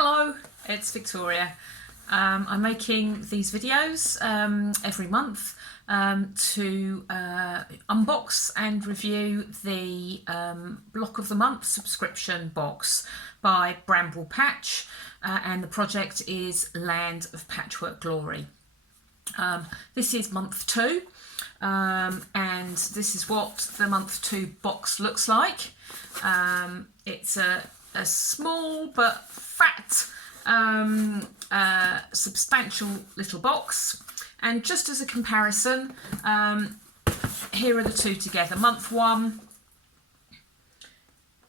Hello, it's Victoria. I'm making these videos every month to unbox and review the Block of the Month subscription box by Bramble Patch, and the project is Land of Patchwork Glory. This is month 2, and this is what the month 2 box looks like. It's a small but fat, substantial little box, and just as a comparison, here are the two together. Month one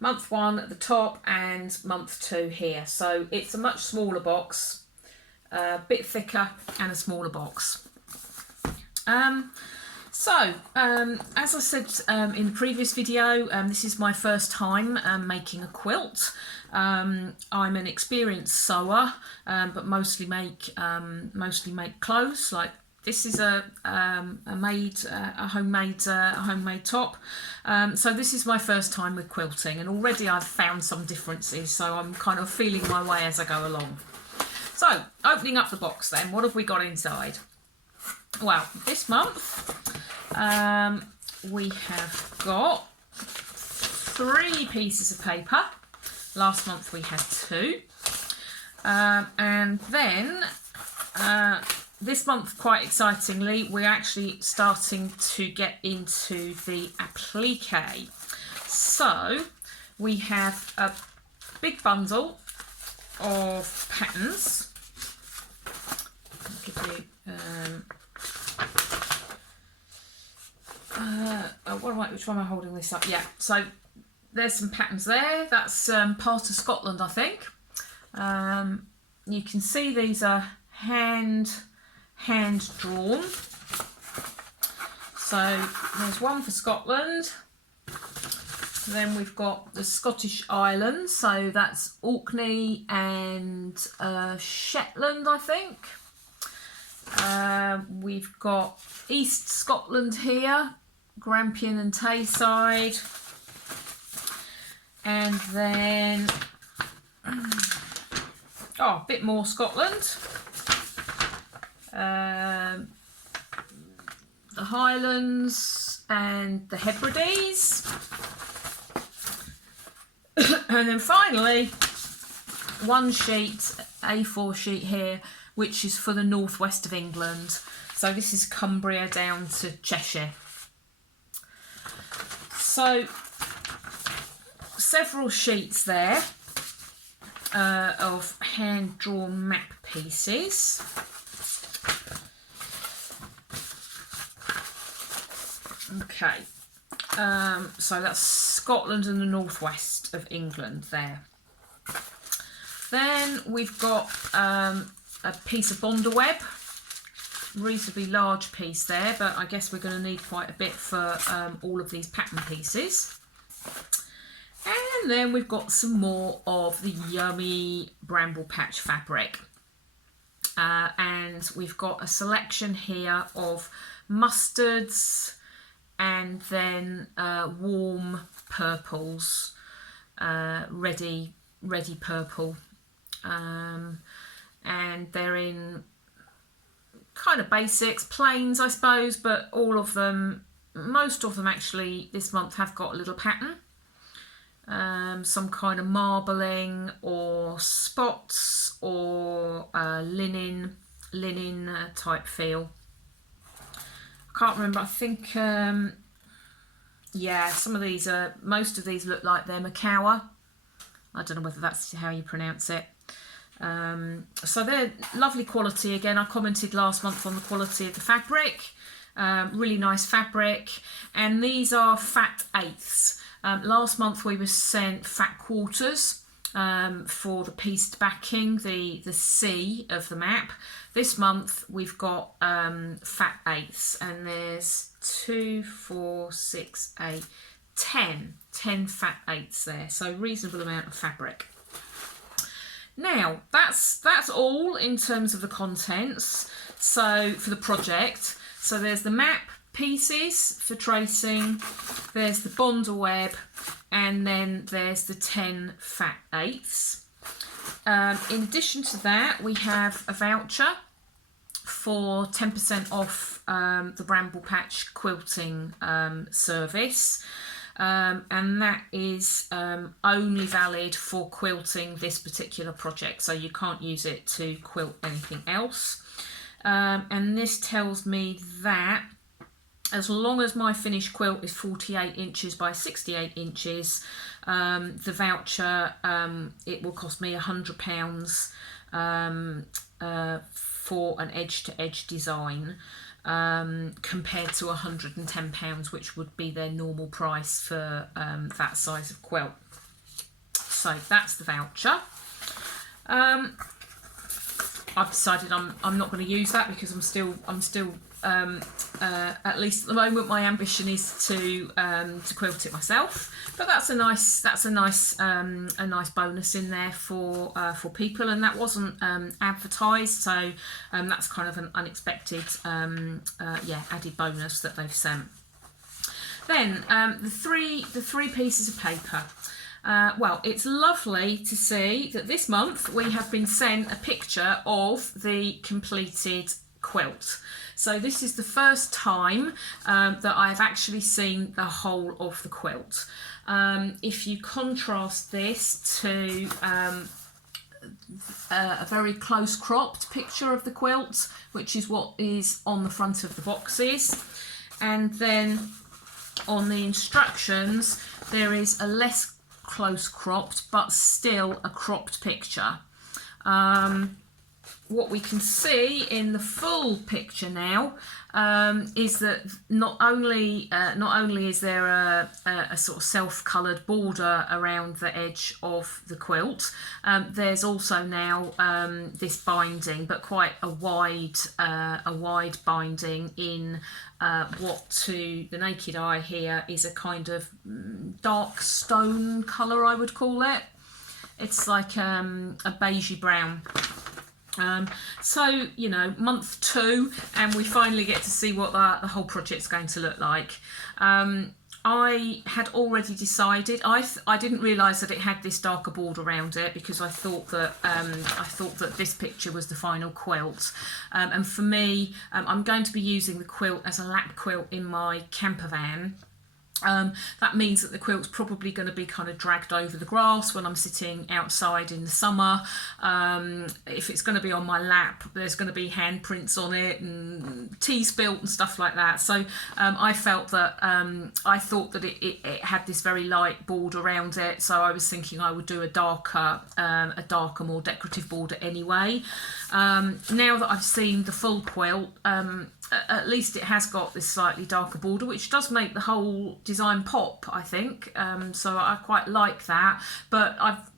at the top and month 2 here. So it's a much smaller box, a bit thicker and a smaller box. As I said in the previous video, this is my first time making a quilt. I'm an experienced sewer, but mostly make clothes. Like this is a homemade top. So this is my first time with quilting, and already I've found some differences. So I'm kind of feeling my way as I go along. So opening up the box, then what have we got inside? Well, this month we have got 3 pieces of paper. Last month we had 2. And then this month, quite excitingly, we're actually starting to get into the applique. So we have a big bundle of patterns. I'll give you which one am I holding this up? Yeah, so there's some patterns there. That's part of Scotland, I think. You can see these are hand drawn. So there's one for Scotland. Then we've got the Scottish Islands, so that's Orkney and Shetland, I think. We've got East Scotland here, Grampian and Tayside, and then a bit more Scotland, the Highlands and the Hebrides, and then finally one sheet, A4 sheet here, which is for the northwest of England. So this is Cumbria down to Cheshire. So several sheets there of hand-drawn map pieces. Okay, so that's Scotland and the northwest of England there. Then we've got a piece of Bondaweb, reasonably large piece there, but I guess we're going to need quite a bit for all of these pattern pieces. And then we've got some more of the yummy Bramble Patch fabric, and we've got a selection here of mustards and then warm purples, ready purple, and they're in kind of basics, plains I suppose, but most of them actually this month have got a little pattern, some kind of marbling or spots or linen type feel. I can't remember, I think yeah, most of these look like they're Macawa. I don't know whether that's how you pronounce it. So they're lovely quality. Again, I commented last month on the quality of the fabric. Really nice fabric, and these are fat 1/8. Last month we were sent fat 1/4 for the pieced backing, the C of the map. This month we've got fat 1/8, and there's 2, 4, 6, 8, 10 fat 1/8 there, so reasonable amount of fabric. Now that's all in terms of the contents. So for the project, so there's the map pieces for tracing, there's the Bondaweb, and then there's the 10 fat 1/8. in addition to that, we have a voucher for 10% off the Bramble Patch quilting service. And that is only valid for quilting this particular project, so you can't use it to quilt anything else. And this tells me that as long as my finished quilt is 48 inches by 68 inches, the voucher, it will cost me £100 for an edge-to-edge design, compared to £110, which would be their normal price for that size of quilt. So that's the voucher. I've decided I'm not going to use that because I'm still at least at the moment my ambition is to quilt it myself. But that's a nice bonus in there for people, and that wasn't advertised, so that's kind of an unexpected added bonus that they've sent. Then the three pieces of paper. Well, it's lovely to see that this month we have been sent a picture of the completed quilt. So this is the first time that I've actually seen the whole of the quilt. If you contrast this to a very close cropped picture of the quilt, which is what is on the front of the boxes, and then on the instructions there is a less close cropped but still a cropped picture. What we can see in the full picture now is that not only is there a sort of self-coloured border around the edge of the quilt, there's also now this binding, but quite a wide binding in what to the naked eye here is a kind of dark stone colour, I would call it. It's like a beigey brown. So, you know, month 2, and we finally get to see what the whole project's going to look like. I had already decided. I didn't realise that it had this darker border around it because I thought that this picture was the final quilt. And for me, I'm going to be using the quilt as a lap quilt in my camper van. That means that the quilt's probably going to be kind of dragged over the grass when I'm sitting outside in the summer. If it's going to be on my lap, there's going to be handprints on it and tea spilt and stuff like that. So I felt that I thought that it had this very light border around it. So I was thinking I would do a darker, more decorative border anyway. Now that I've seen the full quilt, at least it has got this slightly darker border, which does make the whole design pop, I think. So I quite like that, but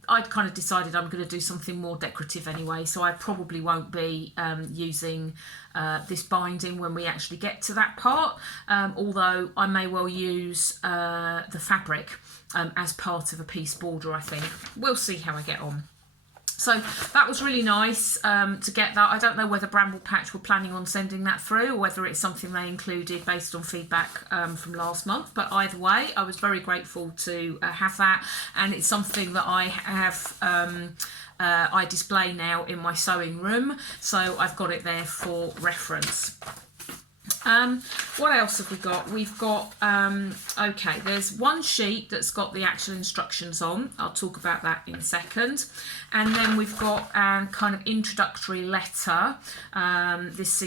I'd kind of decided I'm going to do something more decorative anyway, so I probably won't be using this binding when we actually get to that part, although I may well use the fabric as part of a piece border, I think. We'll see how I get on. So that was really nice to get that. I don't know whether Bramble Patch were planning on sending that through or whether it's something they included based on feedback from last month. But either way, I was very grateful to have that. And it's something that I have, I display now in my sewing room. So I've got it there for reference. What else have we got? We've got, okay, there's one sheet that's got the actual instructions on. I'll talk about that in a second. And then we've got a kind of introductory letter. This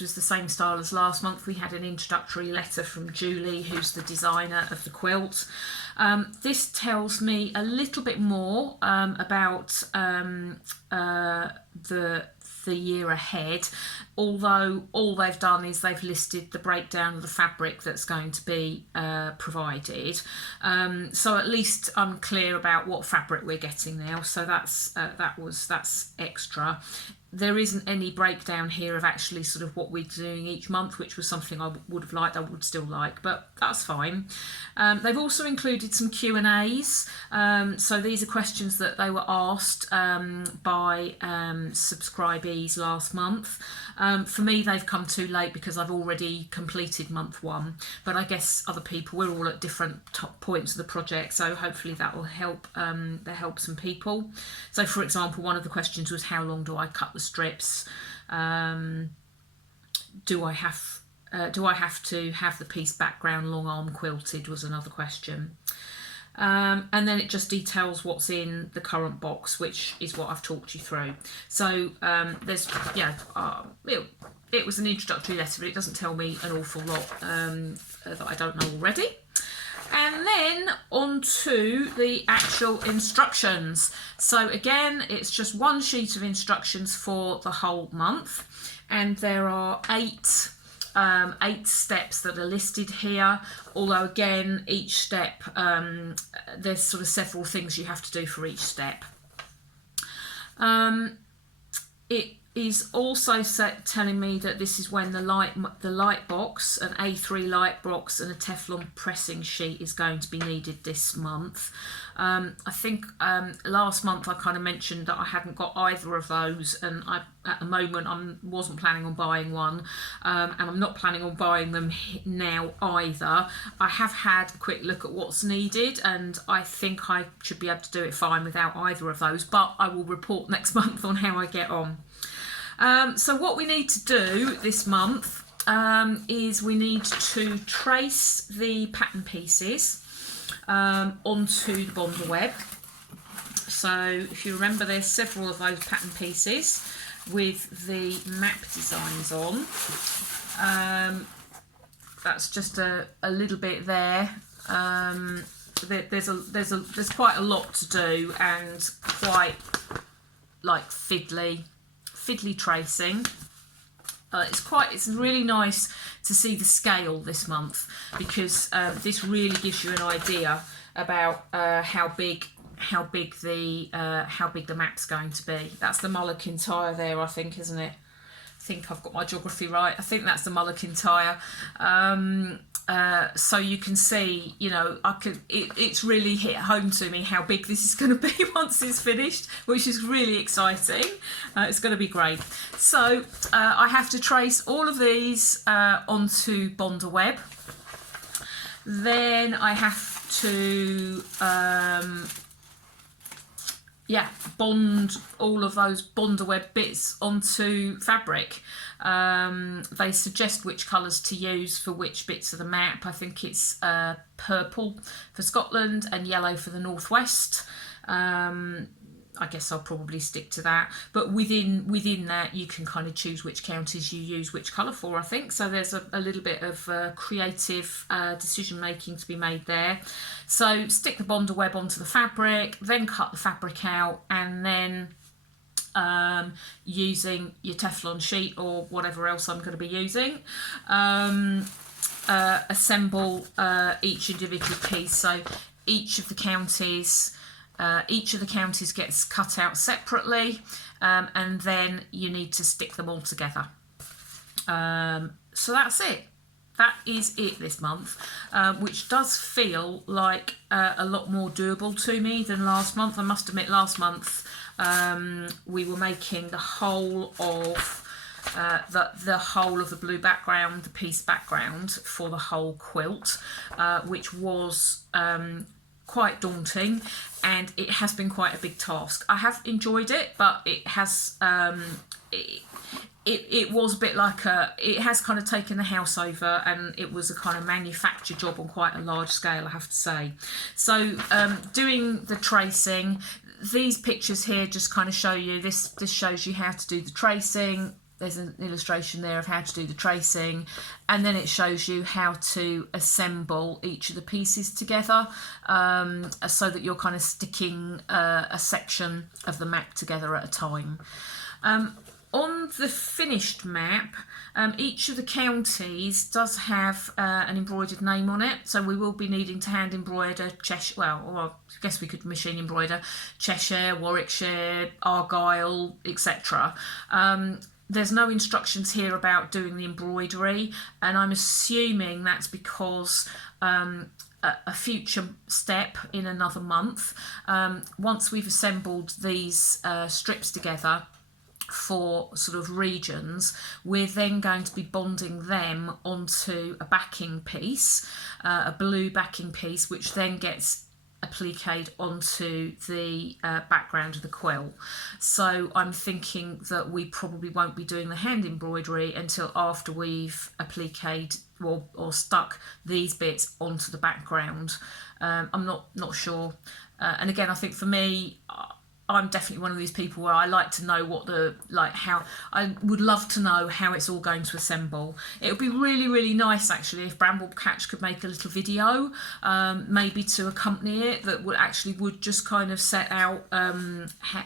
was the same style as last month. We had an introductory letter from Julie, who's the designer of the quilt. This tells me a little bit more about the year ahead, although all they've done is they've listed the breakdown of the fabric that's going to be provided. So at least I'm clear about what fabric we're getting now, so that's extra. There isn't any breakdown here of actually sort of what we're doing each month, which was something I would have liked, I would still like, but that's fine. They've also included some Q&As. So these are questions that they were asked by subscribees last month. For me, they've come too late because I've already completed month 1, but I guess other people, we're all at different top points of the project, so hopefully that will help some people. So for example, one of the questions was, how long do I cut the strips? Do I have to have the piece background long arm quilted, was another question. And then it just details what's in the current box, which is what I've talked you through. So there's, it was an introductory letter, but it doesn't tell me an awful lot that I don't know already. And then on to the actual instructions. So again, it's just one sheet of instructions for the whole month, and there are 8 steps that are listed here, although again each step there's sort of several things you have to do for each step. It is also telling me that this is when the light box, an A3 light box and a Teflon pressing sheet is going to be needed this month. I think last month I kind of mentioned that I hadn't got either of those, and at the moment I wasn't planning on buying one, and I'm not planning on buying them now either. I have had a quick look at what's needed, and I think I should be able to do it fine without either of those, but I will report next month on how I get on. So what we need to do this month is we need to trace the pattern pieces onto the bonder web. So if you remember, there's several of those pattern pieces with the map designs on. That's just a little bit there. There's quite a lot to do, and quite like fiddly tracing. It's really nice to see the scale this month, because this really gives you an idea about how big the map's going to be. That's the Muller Kintyre there, I think, isn't it? I think I've got my geography right. I think that's the Muller Kintyre. So you can see, you know, it's really hit home to me how big this is going to be once it's finished, which is really exciting. It's going to be great. So I have to trace all of these onto bonder web. Then I have to bond all of those bonder web bits onto fabric. They suggest which colours to use for which bits of the map. I think it's purple for Scotland and yellow for the northwest. I guess I'll probably stick to that, but within that you can kind of choose which counties you use which colour for, I think. So there's a little bit of creative decision making to be made there. So stick the bonder web onto the fabric, then cut the fabric out, and then using your Teflon sheet or whatever else I'm going to be using, assemble each individual piece. So each of the counties gets cut out separately, and then you need to stick them all together. So that's it. That is it this month, which does feel like a lot more doable to me than last month. I must admit, last month we were making the whole of the whole of the blue background, the piece background for the whole quilt, which was quite daunting, and it has been quite a big task. I have enjoyed it, but it has it was a bit like it has kind of taken the house over, and it was a kind of manufactured job on quite a large scale, I have to say. So doing the tracing, these pictures here just kind of show you, this shows you how to do the tracing. There's an illustration there of how to do the tracing, and then it shows you how to assemble each of the pieces together, so that you're kind of sticking a section of the map together at a time. On the finished map, each of the counties does have an embroidered name on it, so we will be needing to hand embroider Cheshire, well, or I guess we could machine embroider Cheshire, Warwickshire, Argyll, etc. There's no instructions here about doing the embroidery, and I'm assuming that's because a future step in another month, once we've assembled these strips together, for sort of regions. We're then going to be bonding them onto a backing piece, a blue backing piece, which then gets appliqued onto the background of the quilt. So I'm thinking that we probably won't be doing the hand embroidery until after we've appliqued or stuck these bits onto the background. I'm not sure. And again, I think for me, I'm definitely one of these people where I like to know how I would love to know how it's all going to assemble. It would be really, really nice actually if Bramble Catch could make a little video, maybe to accompany it, that would just kind of set out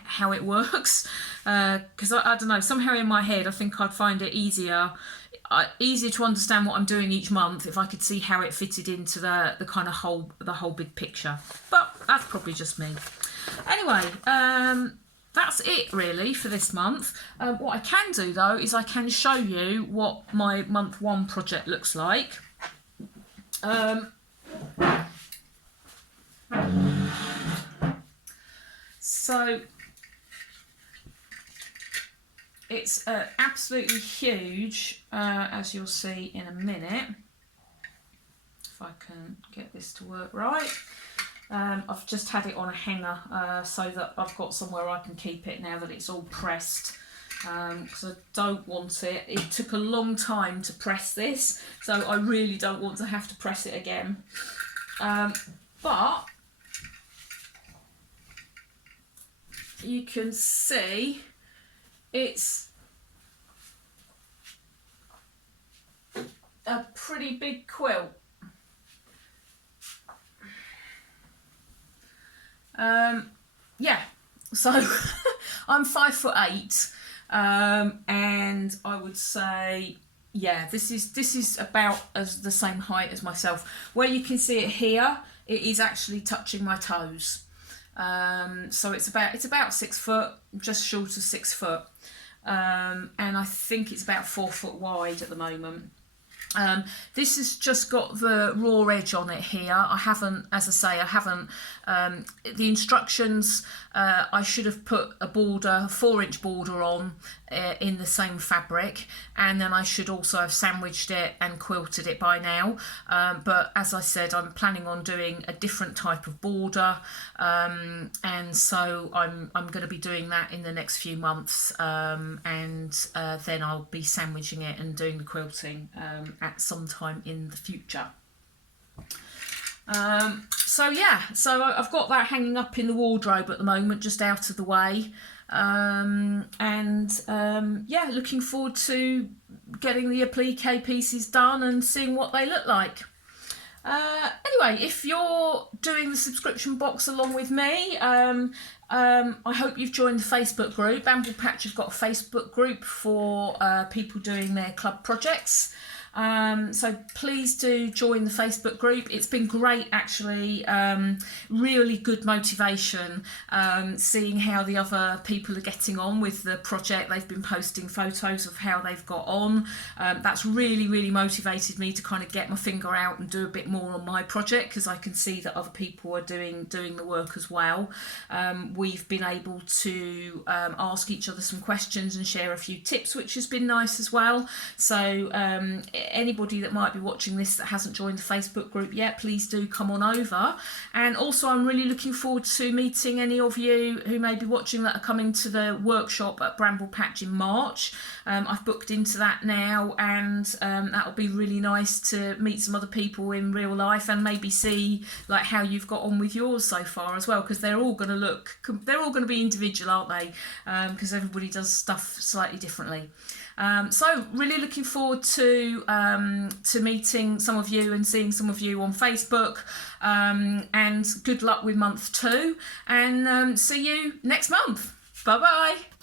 how it works. Because I don't know, somehow in my head I think I'd find it easier to understand what I'm doing each month if I could see how it fitted into the kind of whole big picture. But that's probably just me. Anyway, that's it really for this month. What I can do though is I can show you what my month 1 project looks like. So it's absolutely huge, as you'll see in a minute, if I can get this to work right. I've just had it on a hanger so that I've got somewhere I can keep it now that it's all pressed, because I don't want it. It took a long time to press this, so I really don't want to have to press it again. But you can see it's a pretty big quilt. Yeah, so I'm 5'8", and I would say, yeah, this is about as the same height as myself. Where you can see it here, it is actually touching my toes. So it's about 6 foot, just short of 6 foot, and I think it's about 4 foot wide at the moment. This has just got the raw edge on it here. I haven't, as I say, the instructions, I should have put a border, 4-inch border on in the same fabric, and then I should also have sandwiched it and quilted it by now. But as I said, I'm planning on doing a different type of border, and so I'm going to be doing that in the next few months, and then I'll be sandwiching it and doing the quilting at some time in the future. So yeah, so I've got that hanging up in the wardrobe at the moment, just out of the way, yeah, looking forward to getting the applique pieces done and seeing what they look like. Anyway, if you're doing the subscription box along with me, I hope you've joined the Facebook group. Bramble Patch have got a Facebook group for people doing their club projects. So please do join the Facebook group. It's been great actually, really good motivation, seeing how the other people are getting on with the project. They've been posting photos of how they've got on. That's really motivated me to kind of get my finger out and do a bit more on my project, because I can see that other people are doing the work as well. We've been able to ask each other some questions and share a few tips, which has been nice as well. So anybody that might be watching this that hasn't joined the Facebook group yet, please do come on over. And also I'm really looking forward to meeting any of you who may be watching that are coming to the workshop at Bramble Patch in March. I've booked into that now, and that'll be really nice to meet some other people in real life and maybe see like how you've got on with yours so far as well, because they're all going to be individual, aren't they? Because everybody does stuff slightly differently. So really looking forward to meeting some of you and seeing some of you on Facebook, and good luck with month 2, and see you next month. Bye bye.